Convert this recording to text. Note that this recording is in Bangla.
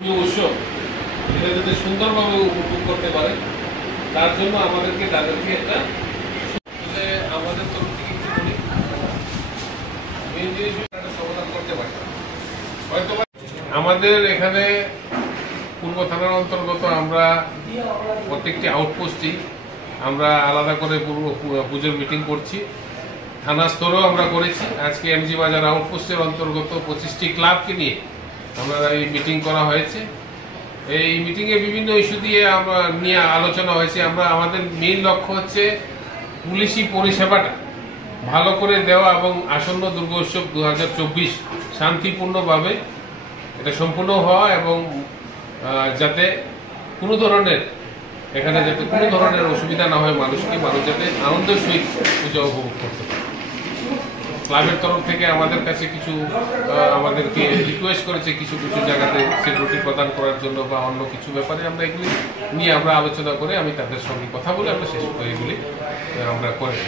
উৎসব এটা যাতে সুন্দরভাবে উপভোগ করতে পারে তার জন্য আমাদেরকে তাদেরকে একটা আমাদের তরফ থেকে মেন জিনিস একটা সমাধান করতে পারে। হয়তো আমাদের এখানে পূর্ব থানার অন্তর্গত আমরা প্রত্যেকটি আউটপোস্টেই আমরা আলাদা করে পুজোর মিটিং করছি। থানা স্তরেও আমরা করেছি। আজকে এমজি বাজার আউটপোস্টের অন্তর্গত 25টি ক্লাবকে নিয়ে আমরা এই মিটিং করা হয়েছে। এই মিটিংয়ে বিভিন্ন ইস্যু নিয়ে আলোচনা হয়েছে। আমাদের মেইন লক্ষ্য হচ্ছে পুলিশি পরিষেবাটা ভালো করে দেওয়া এবং আসন্ন দুর্গোৎসব 2024 শান্তিপূর্ণভাবে এটা সম্পূর্ণ হওয়া এবং যাতে কোনো ধরনের অসুবিধা না হয়, মানুষ যাতে আনন্দের সহিত পূজা উপভোগ করতে পারে। ক্লাবের তরফ থেকে আমাদের কাছে আমাদেরকে রিকোয়েস্ট করেছে কিছু জায়গাতে সিকিউরিটি প্রদান করার জন্য বা অন্য কিছু ব্যাপারে আমরা এগুলি নিয়ে আলোচনা করে আমি তাদের সঙ্গে কথা বলে আমরা শেষ করে এগুলি আমরা করে